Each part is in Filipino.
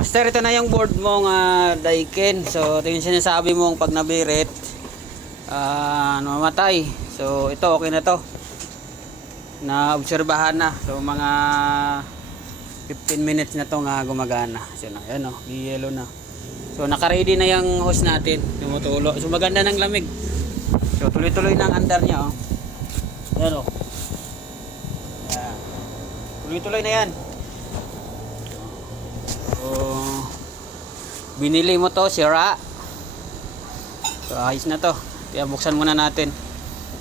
Master, ito na yung board mong uh, Daikin. So, ito yung sinasabi mong pag nabirit, ah namamatay. So, ito okay na to. Na obserbahan na. So, mga 15 minutes na to nga gumagana. So, na, yan o, yellow na. So, naka-ready na yung hose natin. Tumutulo. So, maganda ng lamig. So, tuloy-tuloy na ang andar niya, oh. Yan, oh. Yan. Tuloy-tuloy na yan. Binili mo to, sira. So, ayos na to. Kaya buksan muna natin.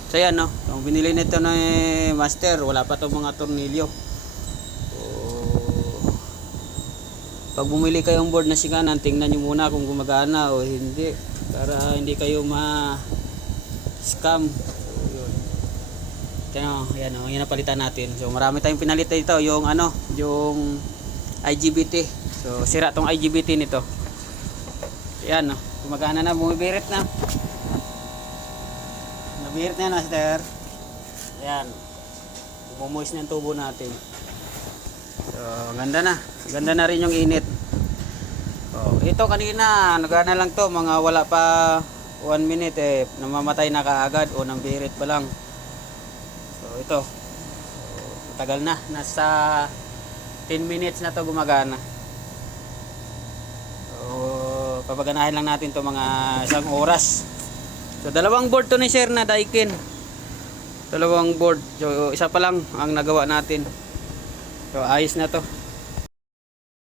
So, yan, no. So, binili nito na eh, master. Wala pa to mga tornilyo. So, pag bumili kayong board na siganan, tingnan nyo muna kung gumagana o hindi. Para hindi kayo ma-scam. So, yun. Yan, yan, oh, yan ang palitan natin. So, marami tayong pinalit dito. Yung ano, yung IGBT. So, sira tong IGBT nito. Yan, oh. gumagana na, bumibirit na. Nabirit na yan, master. Yan. Bumumoist na yung tubo natin. So, ganda na. Ganda na rin yung init. Oh, ito kanina, nagana lang to, mga wala pa 1 minute eh, namamatay na kaagad o nang birit pa lang. So, ito. So, tagal na. Nasa 10 minutes na to gumagana. Papaganahin lang natin to mga isang oras. So, dalawang board to ni Sir na Daikin. Dalawang board. So, isa pa lang ang nagawa natin. So, ayos na to.